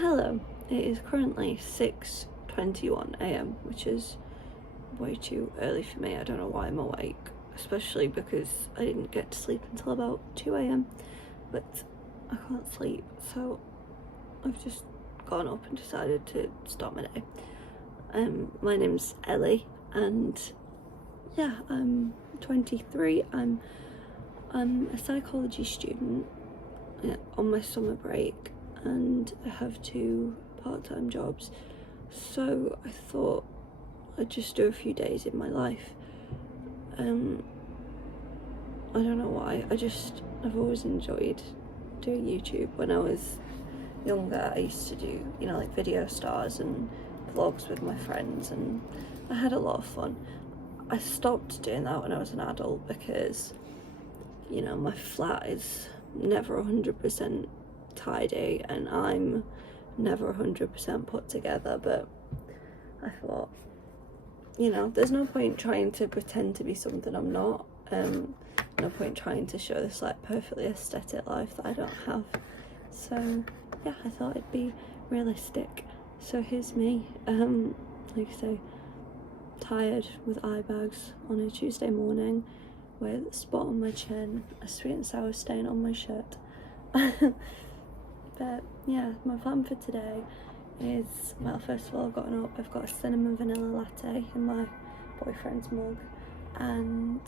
Hello, it is currently 6:21 a.m, which is way too early for me. I don't know why I'm awake, especially because I didn't get to sleep until about 2 a.m, but I can't sleep, so I've just gone up and decided to start my day. My name's Ellie, and yeah, I'm 23. I'm a psychology student on my summer break, and I have 2 part-time jobs, so I thought I'd just do a few days in my life. I don't know why, I've always enjoyed doing YouTube. When I was younger, I used to do, like video stars and vlogs with my friends, and I had a lot of fun. I stopped doing that when I was an adult because, my flat is never 100% tidy and I'm never 100% put together, but I thought, there's no point trying to pretend to be something I'm not. No point trying to show this like perfectly aesthetic life that I don't have. So yeah, I thought it'd be realistic. So here's me, like I say, tired with eye bags on a Tuesday morning, with a spot on my chin, a sweet and sour stain on my shirt. But yeah, my plan for today is, well, first of all, I've gotten up, I've got a cinnamon vanilla latte in my boyfriend's mug, and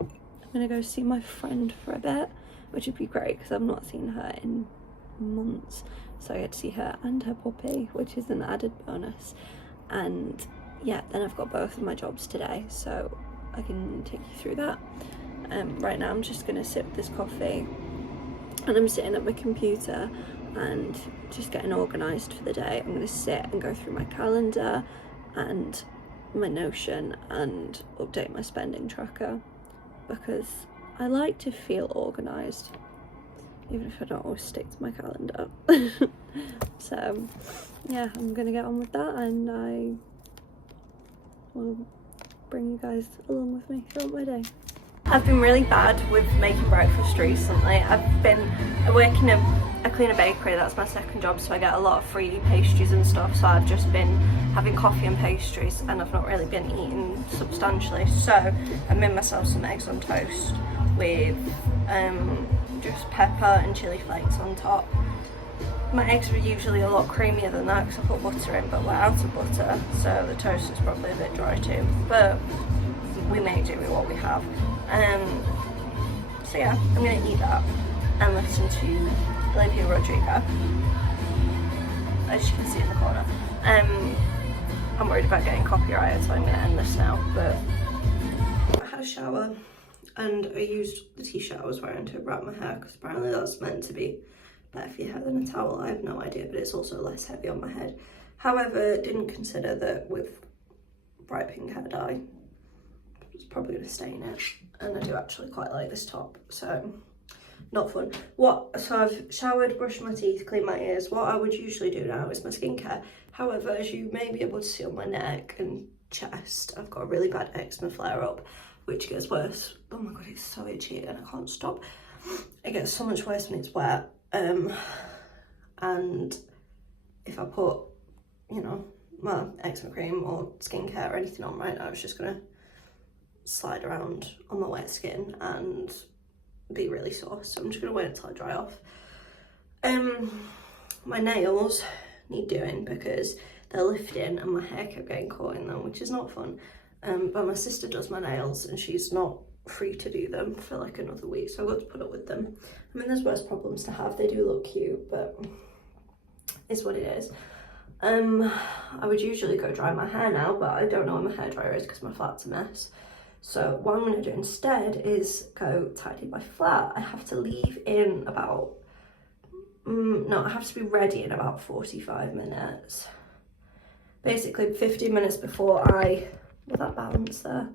I'm gonna go see my friend for a bit, which would be great because I've not seen her in months, so I get to see her and her puppy, which is an added bonus. And yeah, then I've got both of my jobs today, so I can take you through that. Right now I'm just gonna sip this coffee, and I'm sitting at my computer and just getting organised for the day. I'm gonna sit and go through my calendar and my Notion and update my spending tracker, because I like to feel organised, even if I don't always stick to my calendar. So yeah, I'm gonna get on with that, and I will bring you guys along with me throughout my day. I've been really bad with making breakfast recently. I clean a bakery, that's my second job, so I get a lot of free pastries and stuff, so I've just been having coffee and pastries and I've not really been eating substantially. So I made myself some eggs on toast with just pepper and chili flakes on top. My eggs are usually a lot creamier than that because I put butter in, but we're out of butter, so the toast is probably a bit dry too, but we make do with what we have. So yeah, I'm gonna eat that and listen to Olivia Rodrigo, as you can see in the corner. I'm worried about getting copyrighted, so I'm gonna end this now. But I had a shower and I used the t-shirt I was wearing to wrap my hair, because apparently that's meant to be better for your hair than a towel. I have no idea, but it's also less heavy on my head. However, didn't consider that with bright pink hair dye, it's probably going to stain it, and I do actually quite like this top, so not fun. So I've showered, brushed my teeth, cleaned my ears. What I would usually do now is my skincare. However, as you may be able to see on my neck and chest, I've got a really bad eczema flare up, which gets worse. Oh my god, it's so itchy and I can't stop. It gets so much worse when it's wet. And if I put, my eczema cream or skincare or anything on right now, it's just gonna slide around on my wet skin and be really sore, so I'm just gonna wait until I dry off. My nails need doing because they're lifting and my hair kept getting caught in them, which is not fun. But my sister does my nails and she's not free to do them for like another week, so I've got to put up with them. I mean, there's worse problems to have. They do look cute, but it's what it is. I would usually go dry my hair now, but I don't know where my hairdryer is because my flat's a mess. So what I'm going to do instead is go tidy my flat. I have to leave in about, I have to be ready in about 45 minutes. Basically 15 minutes before will that balance there?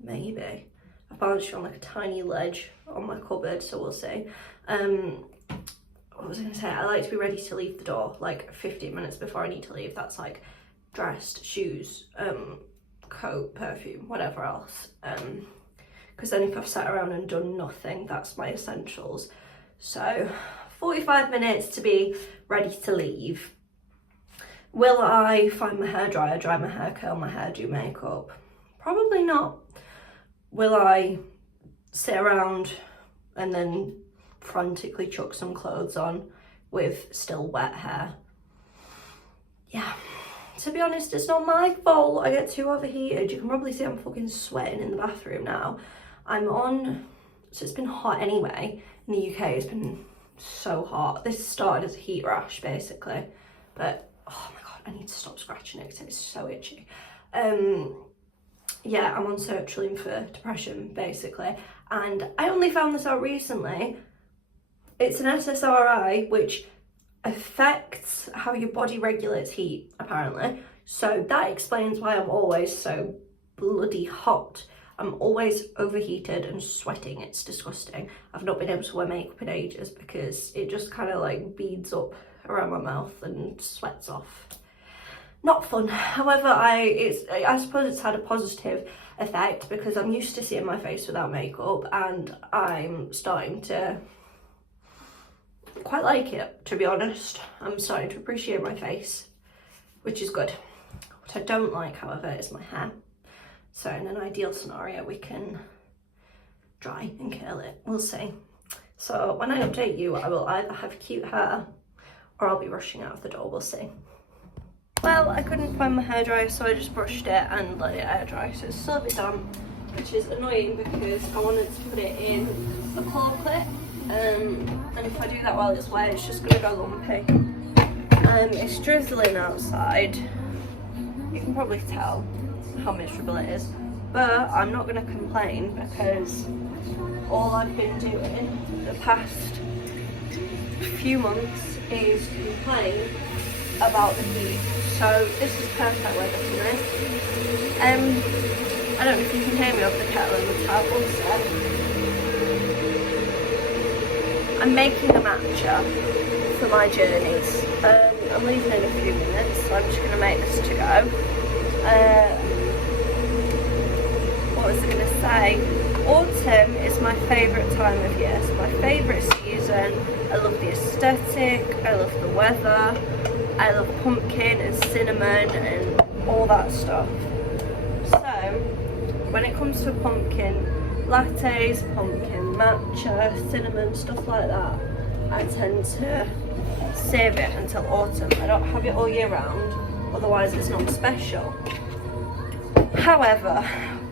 Maybe. I balanced you on like a tiny ledge on my cupboard, so we'll see. What was I going to say? I like to be ready to leave the door like 15 minutes before I need to leave. That's like dressed, shoes, coat, perfume, whatever else, because then if I've sat around and done nothing, that's my essentials. So 45 minutes to be ready to leave, Will I find my hairdryer, dry my hair, curl my hair, do makeup? Probably not. Will I sit around and then frantically chuck some clothes on with still wet hair? Yeah. To be honest, it's not my fault. I get too overheated. You can probably see I'm fucking sweating in the bathroom now. So it's been hot anyway. In the UK, it's been so hot. This started as a heat rash, basically. But, oh my God, I need to stop scratching it because it's so itchy. Yeah, I'm on sertraline for depression, basically. And I only found this out recently. It's an SSRI, which affects how your body regulates heat, apparently. So that explains why I'm always so bloody hot. I'm always overheated and sweating. It's disgusting. I've not been able to wear makeup in ages because it just kind of like beads up around my mouth and sweats off. Not fun. However, I suppose it's had a positive effect because I'm used to seeing my face without makeup, and I'm starting to quite like it, to be honest. I'm starting to appreciate my face, which is good. What I don't like, however, is my hair. So in an ideal scenario, we can dry and curl it. We'll see. So when I update you, I will either have cute hair or I'll be rushing out of the door. We'll see. Well, I couldn't find my hairdryer, so I just brushed it and let it air dry. So it's still a bit damp, which is annoying because I wanted to put it in a claw clip. And if I do that while it's wet, it's just gonna go lumpy. It's drizzling outside. You can probably tell how miserable it is, but I'm not gonna complain because all I've been doing the past few months is complain about the heat. So this is perfect weather for me. I don't know if you can hear me over the kettle and the tap also. I'm making a matcha for my journeys. I'm leaving in a few minutes, so I'm just going to make this to go. What was I going to say? Autumn is my favourite time of year. It's my favourite season. I love the aesthetic, I love the weather, I love pumpkin and cinnamon and all that stuff. So, when it comes to pumpkin lattes, pumpkin matcha, cinnamon, stuff like that, I tend to save it until autumn. I don't have it all year round, otherwise it's not special. However,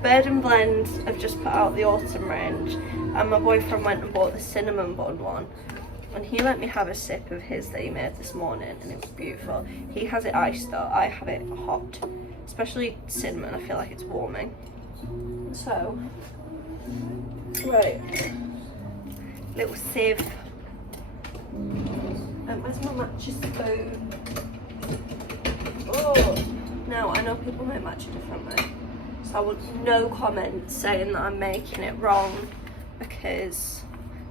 Bird and Blend have just put out the autumn range, and my boyfriend went and bought the cinnamon bun one, and he let me have a sip of his that he made this morning, and it was beautiful. He has it iced though, I have it hot, especially cinnamon. I feel like it's warming. So, right, little sieve. Where's my matcha spoon? Oh, no, I know people make matcha differently, so I want no comments saying that I'm making it wrong, because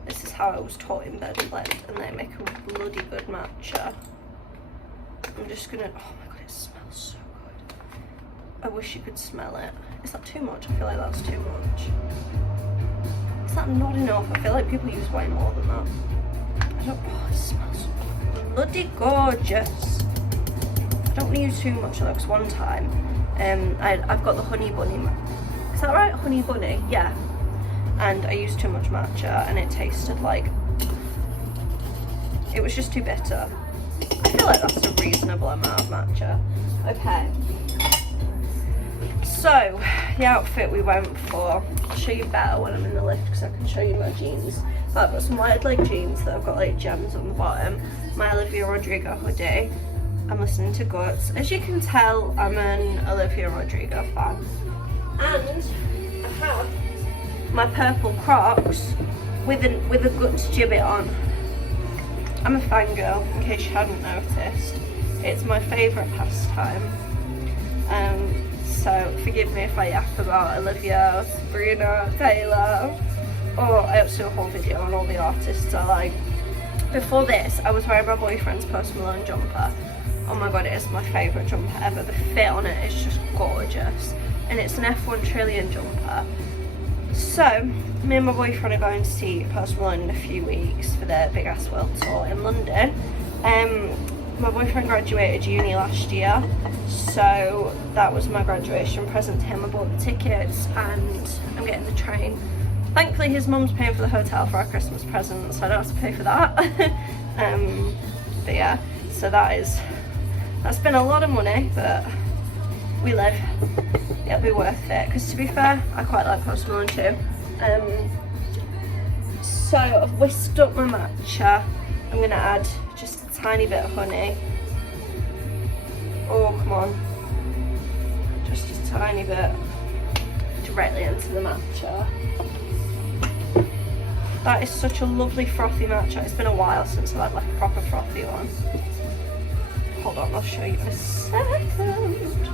this is how I was taught in Bird and Blend, and they make a bloody good matcha. I'm just gonna, oh my god, it smells so good. I wish you could smell it. Is that too much? I feel like that's too much. Is that not enough? I feel like people use way more than that. I don't, oh, it smells bloody gorgeous. I don't want to use too much though, because one time, I've got the honey bunny. Is that right? Honey bunny? Yeah. And I used too much matcha and it tasted like, it was just too bitter. I feel like that's a reasonable amount of matcha. Okay. So, the outfit we went for, I'll show you better when I'm in the lift because I can show you my jeans. But I've got some wide leg jeans that have got like gems on the bottom, my Olivia Rodrigo hoodie. I'm listening to Guts. As you can tell, I'm an Olivia Rodrigo fan. And I have my purple Crocs with a Guts gibbet on. I'm a fangirl, in case you hadn't noticed. It's my favourite pastime. So forgive me if I yap about Olivia, Sabrina, Taylor. Oh, I have to do a whole video on all the artists I like. Before this, I was wearing my boyfriend's Post Malone jumper. Oh my god, it is my favourite jumper ever. The fit on it is just gorgeous. And it's an F1 Trillion jumper. So, me and my boyfriend are going to see Post Malone in a few weeks for their Big Ass World Tour in London. my boyfriend graduated uni last year, so that was my graduation present to him. I bought the tickets and I'm getting the train. Thankfully his mum's paying for the hotel for our Christmas present, so I don't have to pay for that. But yeah, so that's been a lot of money, but we live. It'll be worth it, because to be fair, I quite like Post Malone too. So I've whisked up my matcha. I'm gonna add just a tiny bit of honey. Oh, come on. Just a tiny bit directly into the matcha. That is such a lovely frothy matcha. It's been a while since I've had like a proper frothy one. Hold on, I'll show you in a second.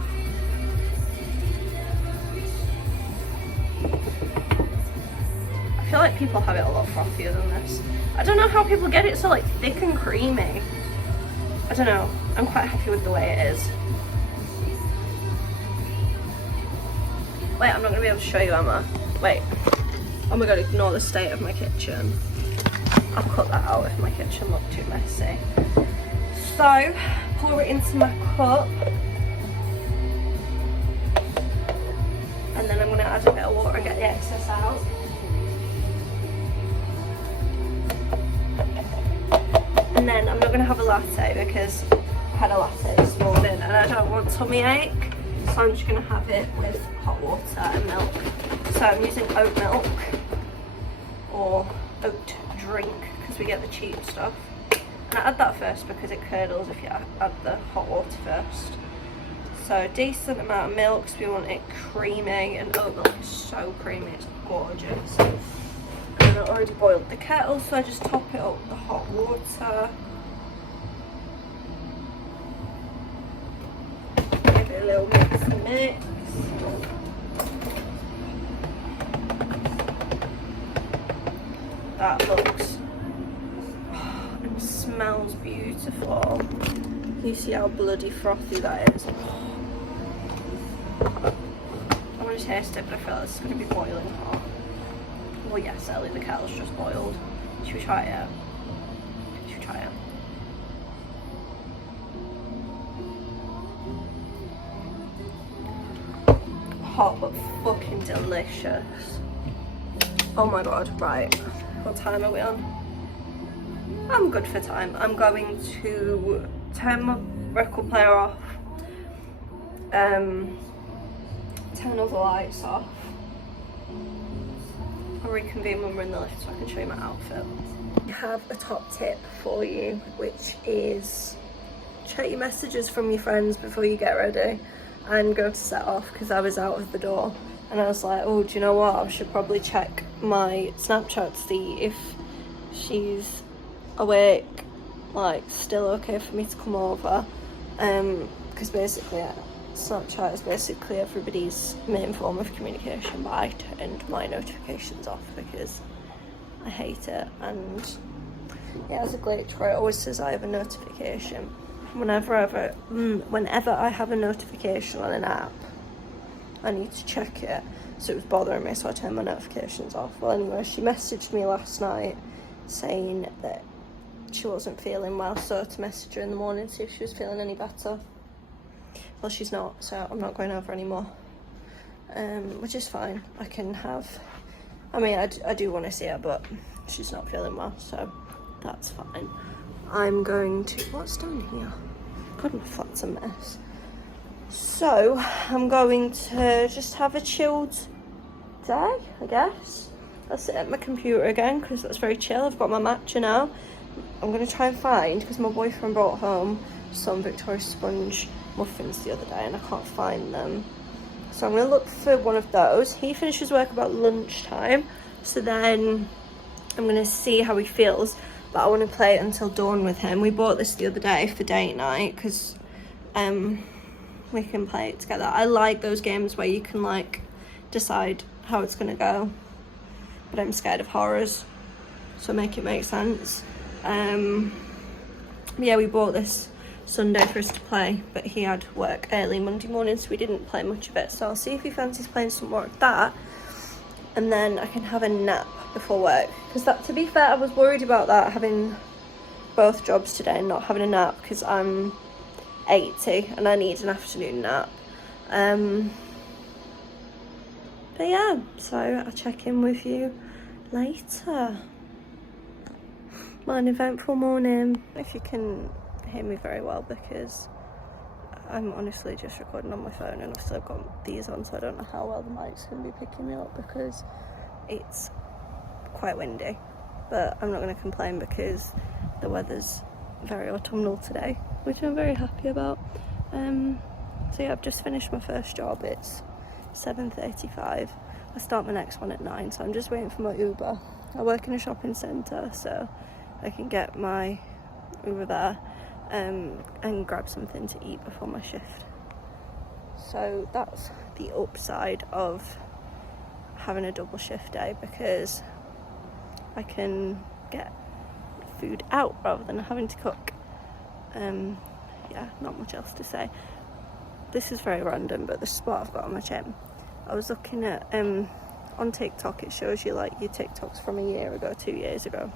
I feel like people have it a lot frothier than this. I don't know how people get it so like thick and creamy. I don't know. I'm quite happy with the way it is. Wait, I'm not gonna be able to show you, am I? Wait. Oh my god, ignore the state of my kitchen. I'll cut that out if my kitchen looked too messy. So, pour it into my cup. And then I'm gonna add a bit of water and get the excess out. And then I'm not going to have a latte because I had a latte this morning and I don't want tummy ache, so I'm just going to have it with hot water and milk. So I'm using oat milk or oat drink because we get the cheap stuff. And I add that first because it curdles if you add the hot water first. So a decent amount of milk because we want it creamy, and oat milk is so creamy, it's gorgeous. And I already boiled the kettle, so I just top it up with the hot water. Give it a little mix. That looks and smells beautiful. You see how bloody frothy that is. I want to taste it, but I feel like it's going to be boiling hot. Well, yes, Ellie, the kettle's just boiled. Should we try it? Should we try it? Hot but fucking delicious. Oh my god, right. What time are we on? I'm good for time. I'm going to turn my record player off. Turn all the lights off. I'll reconvene when we're in the lift so I can show you my outfit. I have a top tip for you, which is check your messages from your friends before you get ready and go to set off, because I was out of the door and I was like, oh, do you know what, I should probably check my Snapchat to see if she's awake, like still okay for me to come over, because basically Snapchat is basically everybody's main form of communication, but I turned my notifications off because I hate it, and it has a glitch where it always says I have a notification. Whenever I have a notification on an app, I need to check it, so it was bothering me, so I turned my notifications off. Well, anyway, she messaged me last night saying that she wasn't feeling well, so to message her in the morning to see if she was feeling any better. Well, she's not, so I'm not going over anymore, which is fine. I can have, I mean, I do want to see her, but she's not feeling well, so that's fine. I'm going to, what's down here? God, my flat's a mess. So, I'm going to just have a chilled day, I guess. I'll sit at my computer again, because that's very chill. I've got my matcha now. I'm going to try and find, because my boyfriend brought home some Victoria Sponge muffins the other day and I can't find them, so I'm going to look for one of those. He finishes work about lunchtime, so then I'm going to see how he feels, but I want to play it until dawn with him. We bought this the other day for date night because we can play it together. I like those games where you can like decide how it's going to go, but I'm scared of horrors, so make it make sense. Yeah, we bought this Sunday for us to play, but he had work early Monday morning, so we didn't play much of it. So I'll see if he fancies playing some more of that, and then I can have a nap before work, because that, to be fair, I was worried about that, having both jobs today and not having a nap because I'm 80 and I need an afternoon nap. But yeah, so I'll check in with you later. An eventful morning. If you can hear me very well, because I'm honestly just recording on my phone and I've still got these on, so I don't know how well the mic's going to be picking me up because it's quite windy. But I'm not going to complain because the weather's very autumnal today, which I'm very happy about. So yeah, I've just finished my first job. It's 7:35. I start my next one at 9, so I'm just waiting for my Uber. I work in a shopping centre, so I can get my Uber there and grab something to eat before my shift. So that's the upside of having a double shift day, because I can get food out rather than having to cook. Yeah, not much else to say. This is very random, but the spot I've got on my chin, I was looking at on TikTok, it shows you like your TikToks from a year ago, 2 years ago.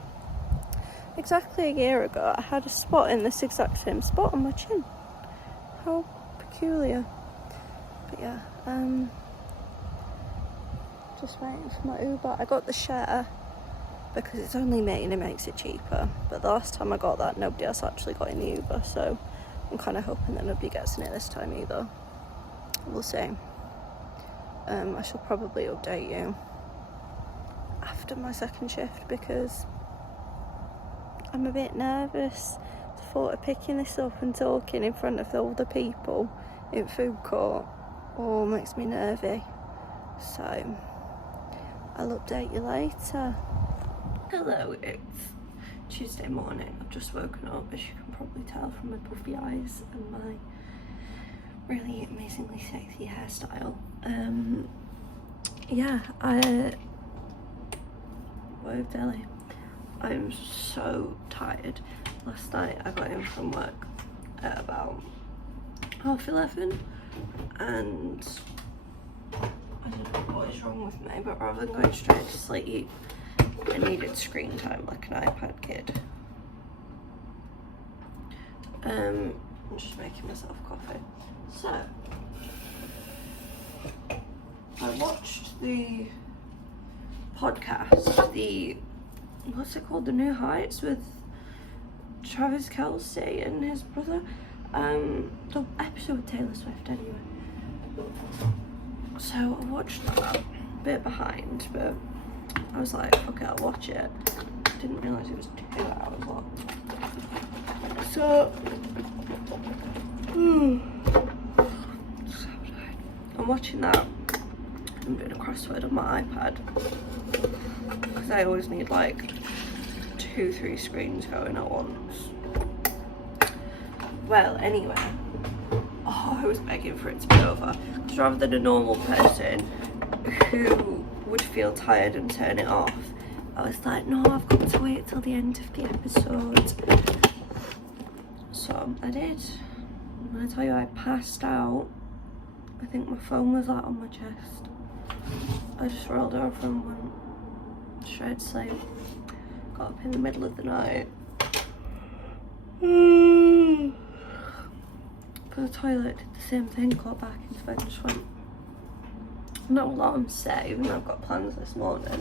Exactly a year ago, I had a spot in this exact same spot on my chin. How peculiar. But yeah, just waiting for my Uber. I got the share because it's only me and it makes it cheaper. But the last time I got that, nobody else actually got in the Uber, so I'm kind of hoping that nobody gets in it this time either. We'll see. I shall probably update you after my second shift because I'm a bit nervous. The thought of picking this up and talking in front of all the people in food court all makes me nervy. So I'll update you later. Hello, it's Tuesday morning. I've just woken up, as you can probably tell from my puffy eyes and my really amazingly sexy hairstyle. Yeah, I worked early. I'm so tired. Last night I got in from work at about 11:30 and I don't know what is wrong with me, but rather than going straight to sleep, I needed screen time like an iPad kid. I'm just making myself coffee. So, I watched the podcast, what's it called? The New Heights with Travis Kelce and his brother. The episode with Taylor Swift anyway. So I watched that, a bit behind, but I was like, okay, I'll watch it. Didn't realise it was 2 hours long. So, I'm watching that. I'm doing a crossword on my iPad because I always need like 2-3 screens going at once. Well, anyway, I was begging for it to be over because rather than a normal person who would feel tired and turn it off, I was like, no, I've got to wait till the end of the episode. So I did. When I tell you I passed out, I think my phone was like on my chest. I just rolled over and went straight to sleep. Got up in the middle of the night. Go to the toilet, did the same thing, got back into bed and just went. No alarm set, even though I've got plans this morning.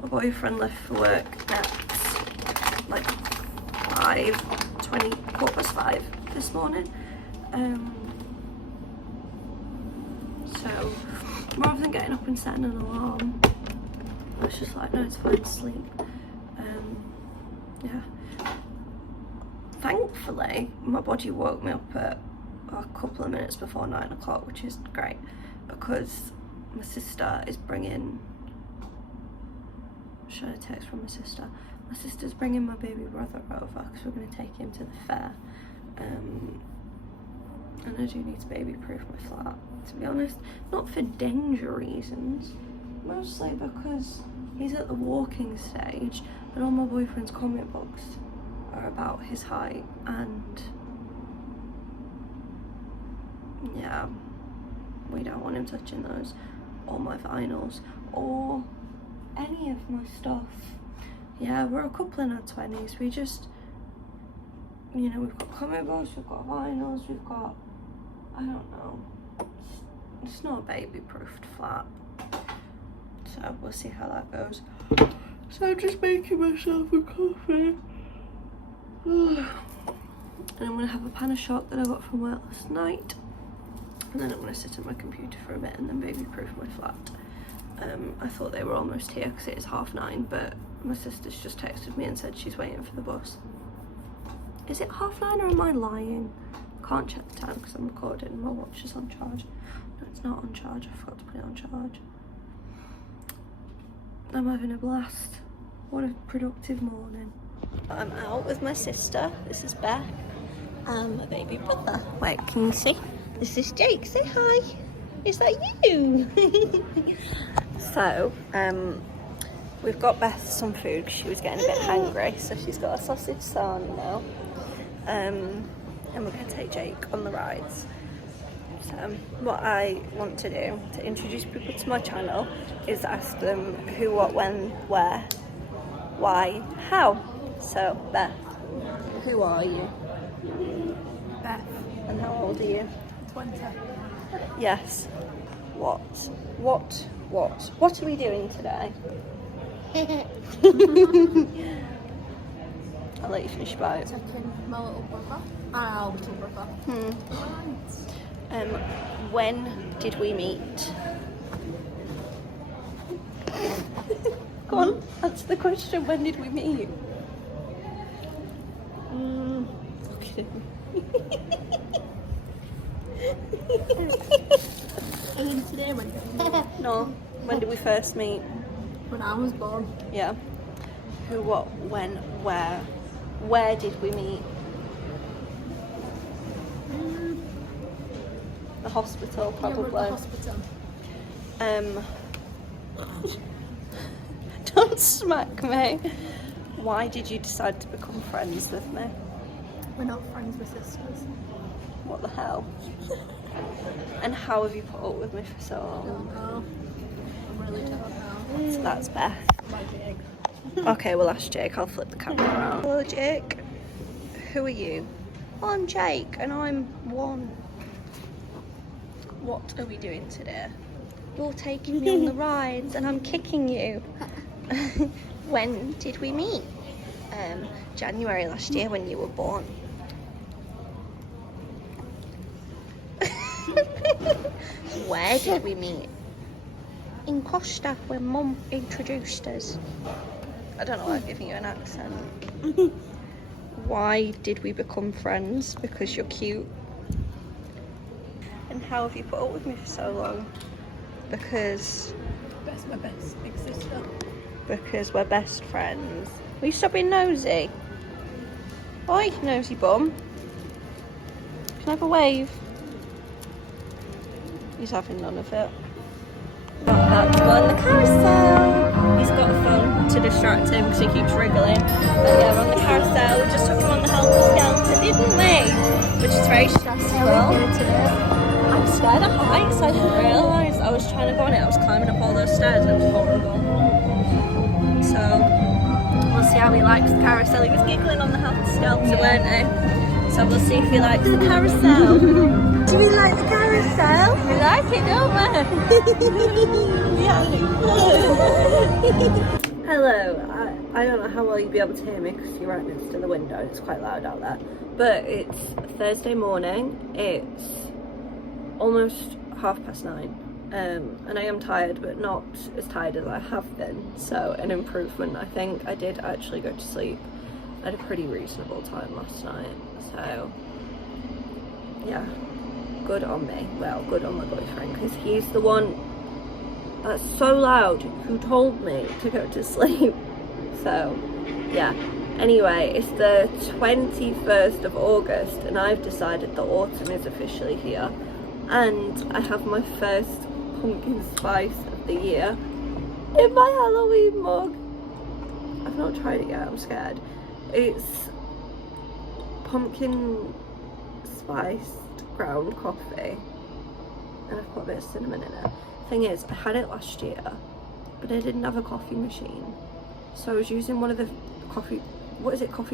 My boyfriend left for work at like 5:20, 5:15 this morning. So rather than getting up and setting an alarm, I was just like, no, it's fine to sleep. Yeah. Thankfully, my body woke me up at a couple of minutes before 9 o'clock, which is great because my sister is bringing. Should I text from my sister? My sister's bringing my baby brother over because we're going to take him to the fair. And I do need to baby-proof my flat, to be honest. Not for danger reasons, mostly because he's at the walking stage and all my boyfriend's comic books are about his height, and yeah, we don't want him touching those, or my vinyls, or any of my stuff. Yeah, we're a couple in our 20s, we just you know, we've got comic books, we've got vinyls, we've got, I don't know, it's not a baby-proofed flat, so we'll see how that goes. So I'm just making myself a coffee. And I'm going to have a pan of shot that I got from work last night. And then I'm going to sit at my computer for a bit and then baby-proof my flat. I thought they were almost here because it is 9:30, but my sister's just texted me and said she's waiting for the bus. Is it 9:30 or am I lying? I can't check the time because I'm recording. My watch is on charge. No, it's not on charge. I forgot to put it on charge. I'm having a blast. What a productive morning. I'm out with my sister. This is Beth. My baby brother. Wait, can you see? This is Jake. Say hi. Is that you? So, we've got Beth some food because she was getting a bit hungry. So she's got a sausage sarnie now. And we're going to take Jake on the rides. So what I want to do to introduce people to my channel is ask them who, what, when, where, why, how. So Beth, who are you? Beth. And how old are you? 20. Yes. What are we doing today? I'll let you finish about it. Taking my little brother and our little brother. When did we meet? Go on, answer the question. When did we meet? Look at him. Today when No. When did we first meet? I was born. Yeah. Who, what, when, where? Where did we meet? The hospital, probably. Yeah, we're at the hospital. Don't smack me. Why did you decide to become friends with me? We're not friends, we're sisters. What the hell? And how have you put up with me for so I long? don't know. I really don't know. So that's Beth. My Jake. Okay, we'll ask Jake. I'll flip the camera around. Hello, Jake. Who are you? I'm Jake, and I'm 1. What are we doing today? You're taking me on the rides, and I'm kicking you. When did we meet? January last year when you were born. Where did we meet? In Costa, when Mum introduced us. I don't know why I'm giving you an accent. Why did we become friends? Because you're cute. And how have you put up with me for so long? Because Beth's my best big sister. we're best friends. Will you stop being nosy? Oi, nosy bum. Can I have a wave? He's having none of it. Not about to go on the carousel. He's got a phone to distract him because he keeps wriggling. But yeah, we're on the carousel. We just took him on the Helter-Skelter, didn't we? Which is very stressful. I'm scared of heights. I didn't realise. I was trying to go on it. I was climbing up all those stairs and it was horrible. So we'll see how he likes the carousel. He was giggling on the Helter-Skelter, weren't he? So we'll see if he likes the carousel. Do we like the carousel? We like it, don't we? Yeah. Hello. I don't know how well you'll be able to hear me because you're right next to the window. It's quite loud out there. But it's Thursday morning. It's almost 9:30. And I am tired, but not as tired as I have been. So an improvement. I think I did actually go to sleep at a pretty reasonable time last night. So yeah, good on me. Well, good on my boyfriend because he's the one that's so loud who told me to go to sleep. So yeah, anyway, it's the 21st of August and I've decided that autumn is officially here, and I have my first pumpkin spice of the year in my Halloween mug. I've not tried it yet, I'm scared. It's pumpkin spiced ground coffee and I've put a bit of cinnamon in it. Thing is, I had it last year but I didn't have a coffee machine, so I was using one of the coffee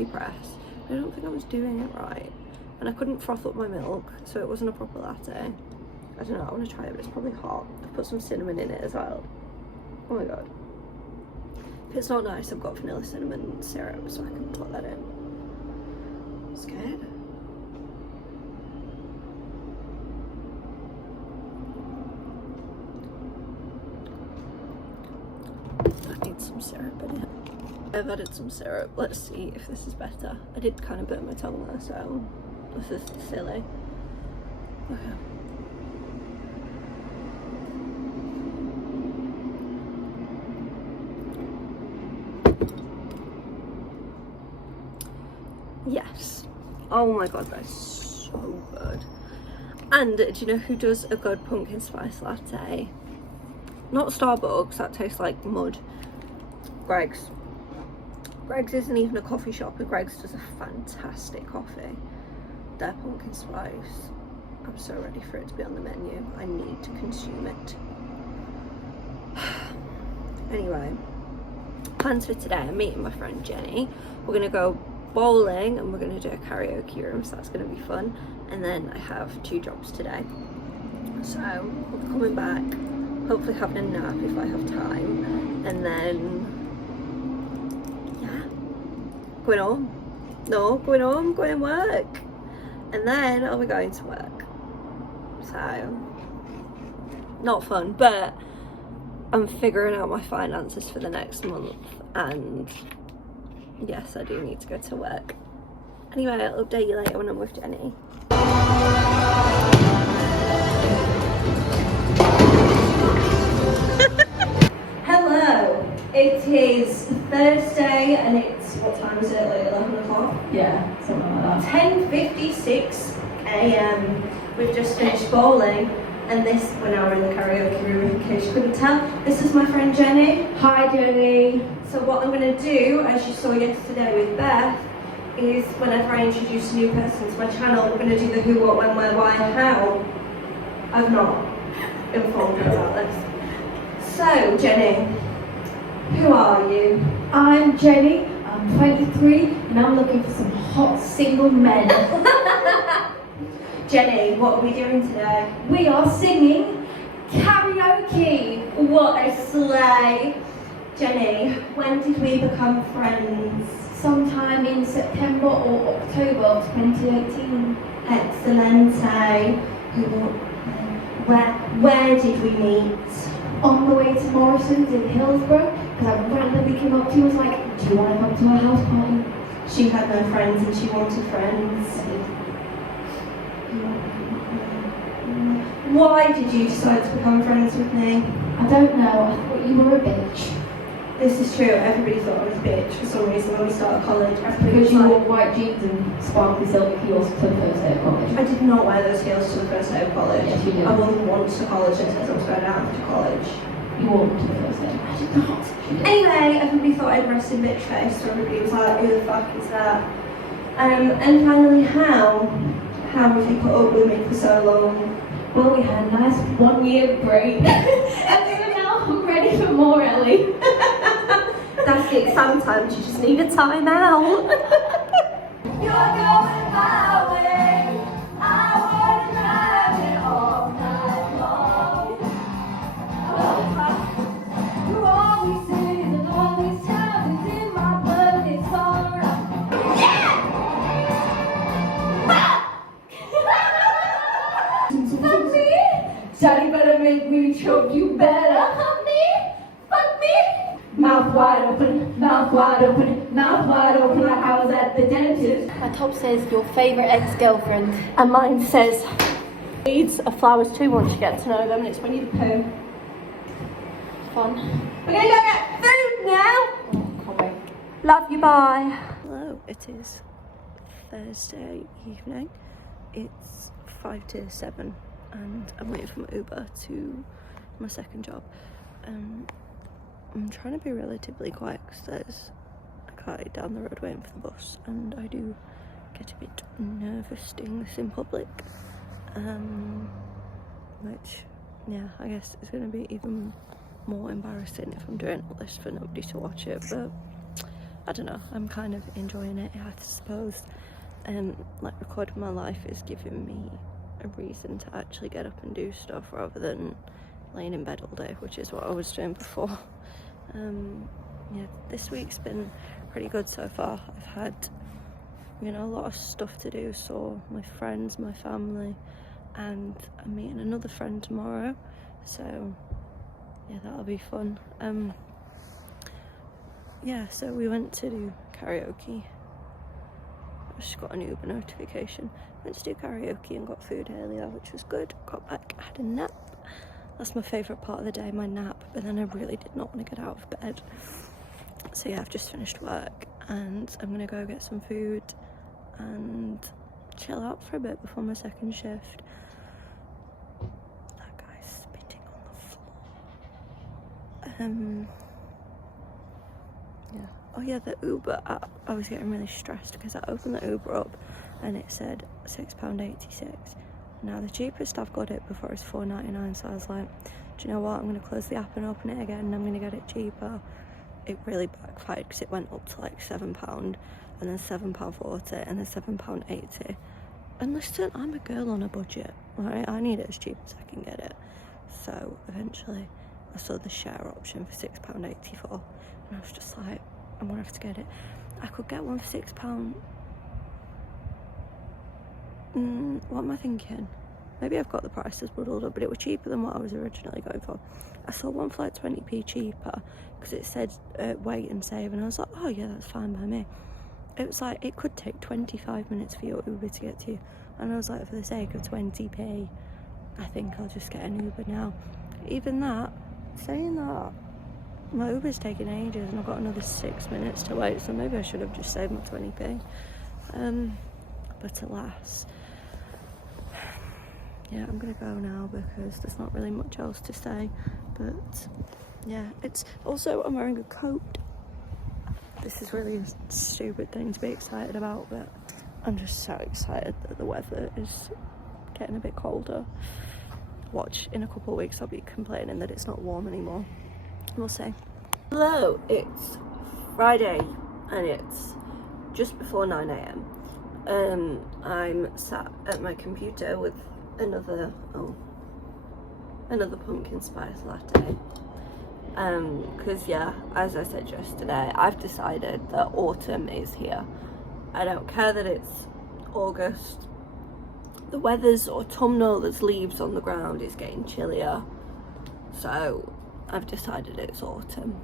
press, I don't think I was doing it right. And I couldn't froth up my milk, so it wasn't a proper latte. I don't know, I want to try it, but it's probably hot. I've put some cinnamon in it as well. Oh my god. If it's not nice, I've got vanilla cinnamon syrup, so I can put that in. I'm scared. I need some syrup in it. I've added some syrup. Let's see if this is better. I did kind of burn my tongue there, so this is silly. Okay. Yes. Oh my god, that's so good. And do you know who does a good pumpkin spice latte? Not Starbucks, that tastes like mud. Greggs. Greggs isn't even a coffee shop, and Greggs does a fantastic coffee. Their pumpkin spice, I'm so ready for it to be on the menu. I need to consume it. Anyway, plans for today. I'm meeting my friend Jenny. We're gonna go bowling and we're gonna do a karaoke room, so that's gonna be fun. And then I have 2 jobs today, so I'll be coming back, hopefully having a nap if I have time, and then going home. No, going home, going to work. And then I'll be going to work. So, not fun, but I'm figuring out my finances for the next month. And yes, I do need to go to work. Anyway, I'll update you later when I'm with Jenny. Hello, it is Thursday and it's, what time is it, like 11 o'clock? Yeah, something like that. 10:56 a.m. We've just finished bowling and this, we're now in the karaoke room in case you couldn't tell. This is my friend Jenny. Hi Jenny. So what I'm going to do, as you saw yesterday with Beth, is whenever I introduce a new person to my channel, we're going to do the who, what, when, where, why, how. I've not informed her about this. So, Jenny, who are you? I'm Jenny, I'm 23 and I'm looking for some hot single men. Jenny, what are we doing today? We are singing karaoke. What a slay! Jenny, when did we become friends? Sometime in September or October of 2018. Excellente. Where did we meet? On the way to Morrison's in Hillsborough, because I randomly came up to you and was like, do you want to come to a house party? She had no friends and she wanted friends. Why did you decide to become friends with me? I don't know, I thought you were a bitch. This is true, everybody thought I was a bitch for some reason when we started college. Because you wore white jeans and sparkly silver heels to the first day of college. I did not wear those heels to the first day of college. Yes, you did. I wore them once to college and said I was going after college. You wore them to the first day. I did not. Anyway, everybody thought I'd rest in bitch face, so everybody was like, who the fuck is that? And finally, how? How have you put up with me for so long? Well, we had a nice 1 year break. And we were now ready for more, Ellie. That's it, sometimes you just need a time out. You're going my way. I wanna drive it all night long. Through all these cities and all these towns, it's in my blood, it's alright. Fuck me! Daddy better make me choke you better. Fuck me! Fuck me! Mouth wide open, mouth wide open, mouth wide open like I was at the dentist. My top says your favourite ex-girlfriend. And mine says, needs a flowers too once you get to know them, and it's Winnie the Pooh. Fun. We're gonna go get food now! Oh, can't wait. Love you, bye. Hello, it is Thursday evening. It's 5 to 7 and I'm waiting for my Uber to my second job. I'm trying to be relatively quiet because there's a guy down the road waiting for the bus and I do get a bit nervous doing this in public. Which, yeah, I guess is going to be even more embarrassing if I'm doing all this for nobody to watch it, but I don't know, I'm kind of enjoying it, I suppose. Like recording my life is giving me a reason to actually get up and do stuff rather than laying in bed all day, which is what I was doing before. Yeah, this week's been pretty good so far. I've had, you know, a lot of stuff to do, so my friends, my family, and I'm meeting another friend tomorrow, so yeah, that'll be fun. Yeah, so we went to do karaoke. I just got an Uber notification. Went to do karaoke and got food earlier, which was good. Got back, had a nap. That's my favourite part of the day, my nap, but then I really did not want to get out of bed. So yeah, I've just finished work and I'm gonna go get some food and chill out for a bit before my second shift. That guy's spitting on the floor. Yeah. Oh yeah, the Uber app. I was getting really stressed because I opened the Uber up and it said £6.86. Now the cheapest I've got it before is £4.99, so I was like, do you know what, I'm going to close the app and open it again and I'm going to get it cheaper. It really backfired because it went up to like £7 and then £7.40 and then £7.80. And listen, I'm a girl on a budget, right? I need it as cheap as I can get it. So eventually I saw the share option for £6.84 and I was just like, I'm going to have to get it. I could get one for £6. What am I thinking? Maybe I've got the prices muddled up, but it was cheaper than what I was originally going for. I saw one for like 20p cheaper because it said wait and save, and I was like, oh yeah, that's fine by me. It was like, it could take 25 minutes for your Uber to get to you, and I was like, for the sake of 20p, I think I'll just get an Uber now. Even that, saying that, my Uber's taking ages and I've got another 6 minutes to wait, so maybe I should have just saved my 20p. But alas, yeah, I'm gonna go now because there's not really much else to say. But yeah, it's also, I'm wearing a coat. This is really a stupid thing to be excited about, but I'm just so excited that the weather is getting a bit colder. Watch, in a couple of weeks I'll be complaining that it's not warm anymore. We'll see. Hello, it's Friday and it's just before 9 a.m. I'm sat at my computer with another pumpkin spice latte. Because yeah, as I said yesterday, I've decided that autumn is here. I don't care that it's August. The weather's autumnal, there's leaves on the ground, it's getting chillier. So I've decided it's autumn.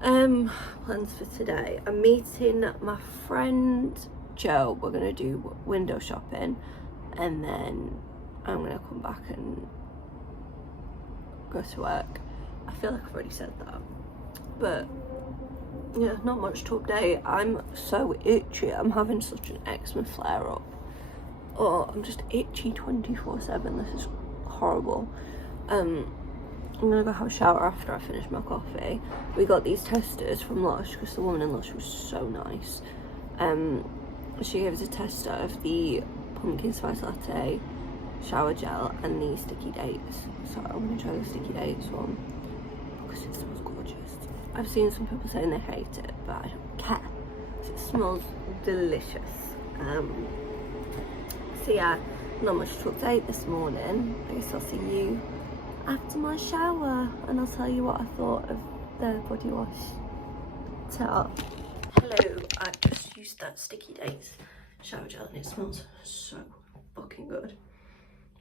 Plans for today. I'm meeting my friend Joe. We're gonna do window shopping and then I'm gonna come back and go to work. I feel like I've already said that, but yeah, not much to update. I'm so itchy. I'm having such an eczema flare up. Oh, I'm just itchy 24/7. This is horrible. I'm gonna go have a shower after I finish my coffee. We got these testers from Lush because the woman in Lush was so nice. She gave us a tester of the pumpkin spice latte, shower gel, and the sticky dates. So I'm gonna try the sticky dates one because it smells gorgeous. I've seen some people saying they hate it, but I don't care. It smells delicious. So yeah, not much to update this morning. I guess I'll see you after my shower and I'll tell you what I thought of the body wash. Ta. Hello, I just used that sticky dates shower gel and it smells so fucking good.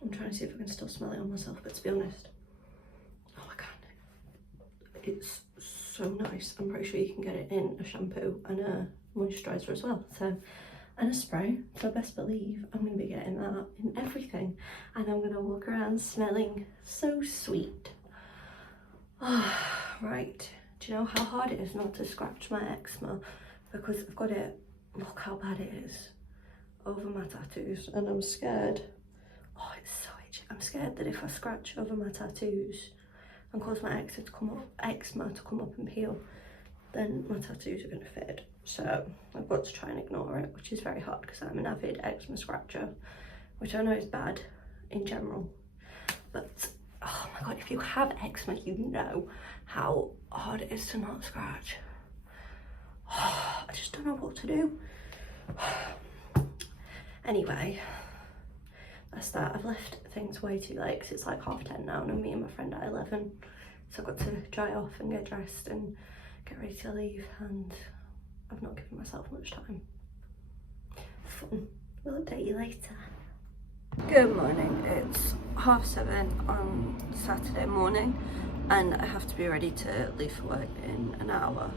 I'm trying to see if I can still smell it on myself, but to be honest, oh my god, it's so nice. I'm pretty sure you can get it in a shampoo and a moisturiser as well. So, and a spray, so best believe I'm going to be getting that in everything and I'm going to walk around smelling so sweet. Right, do you know how hard it is not to scratch my eczema? Because I've got it, look how bad it is, over my tattoos, and I'm scared. Oh, it's so itchy. I'm scared that if I scratch over my tattoos and cause my eczema to come up and peel, then my tattoos are going to fade. So I've got to try and ignore it, which is very hard because I'm an avid eczema scratcher, which I know is bad in general. But oh my god, if you have eczema, you know how hard it is to not scratch. I just don't know what to do. Anyway, that's that. I've left things way too late because it's like 10:30 now and I'm meeting my friend at 11. So I've got to dry off and get dressed and get ready to leave, and I've not given myself much time. Fun. We'll update you later. Good morning, it's 7:30 on Saturday morning and I have to be ready to leave for work in an hour.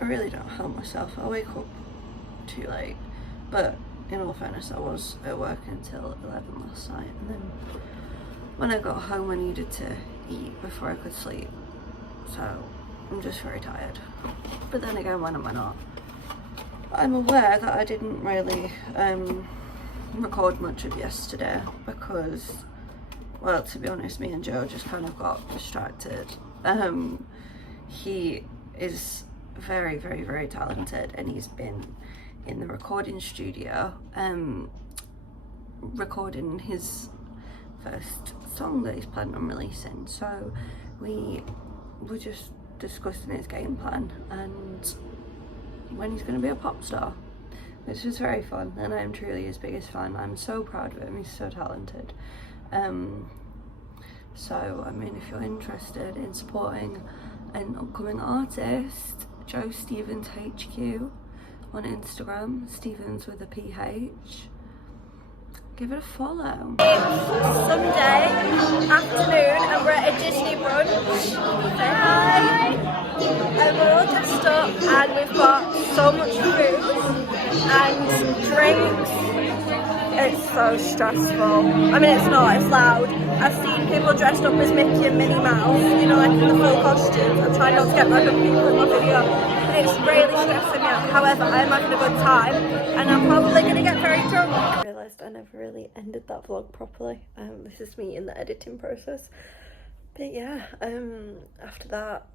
I really don't help myself, I wake up too late, but in all fairness I was at work until 11 last night, and then when I got home I needed to eat before I could sleep, so I'm just very tired. But then again, when am I not? I'm aware that I didn't really record much of yesterday because, well, to be honest, me and Joe just kind of got distracted. He is very, very, very talented, and he's been in the recording studio recording his first song that he's planning on releasing. So we were just discussing his game plan and when he's going to be a pop star, which was very fun, and I'm truly his biggest fan. I'm so proud of him, he's so talented. So I mean, if you're interested in supporting an upcoming artist, Joe Stevens HQ on Instagram, Stevens with a PH, give it a follow. It's Sunday afternoon and we're at a Disney brunch. Say hi! And we're all dressed up and we've got so much food and drinks. It's so stressful. I mean, it's not, it's loud. I've seen people dressed up as Mickey and Minnie Mouse, you know, like in the full costumes. I'm trying not to get random people in my video. It's really stressing me out. However, I'm having a good time and I'm probably going to get very drunk. I realised I never really ended that vlog properly. This is me in the editing process. But yeah, after that,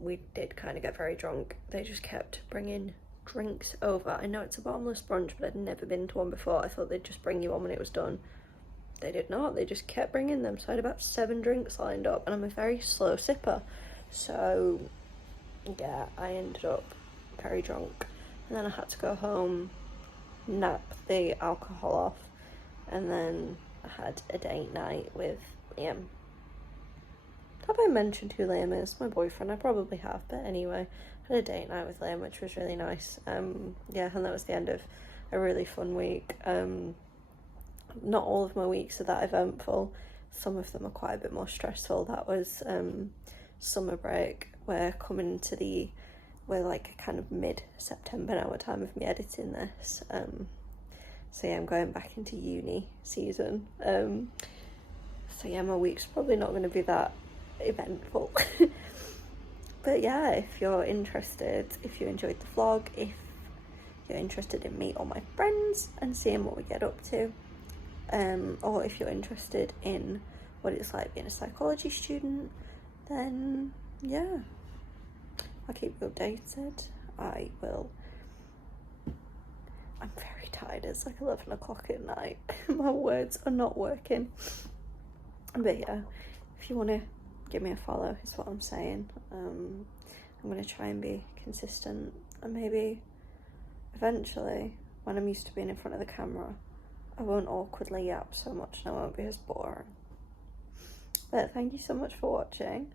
we did kind of get very drunk. They just kept bringing drinks over. I know it's a bottomless brunch, but I'd never been to one before. I thought they'd just bring you one when it was done. They did not. They just kept bringing them. So I had about 7 drinks lined up, and I'm a very slow sipper. So yeah, I ended up very drunk, and then I had to go home, nap the alcohol off, and then I had a date night with Liam. Have I mentioned who Liam is? My boyfriend. I probably have, but anyway, I had a date night with Liam, which was really nice. Yeah, and that was the end of a really fun week. Not all of my weeks are that eventful. Some of them are quite a bit more stressful. That was summer break. We're coming to we're like kind of mid-September now, at time of me editing this. So yeah, I'm going back into uni season. So yeah, my week's probably not going to be that eventful. But yeah, if you're interested, if you enjoyed the vlog, if you're interested in me or my friends and seeing what we get up to, or if you're interested in what it's like being a psychology student, then yeah, I'll keep you updated. I'm very tired. It's like 11 o'clock at night. My words are not working. But yeah, if you want to give me a follow, is what I'm saying. I'm going to try and be consistent, and maybe eventually, when I'm used to being in front of the camera, I won't awkwardly yap so much and I won't be as boring. But thank you so much for watching,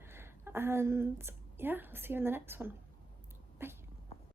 and yeah, I'll see you in the next one.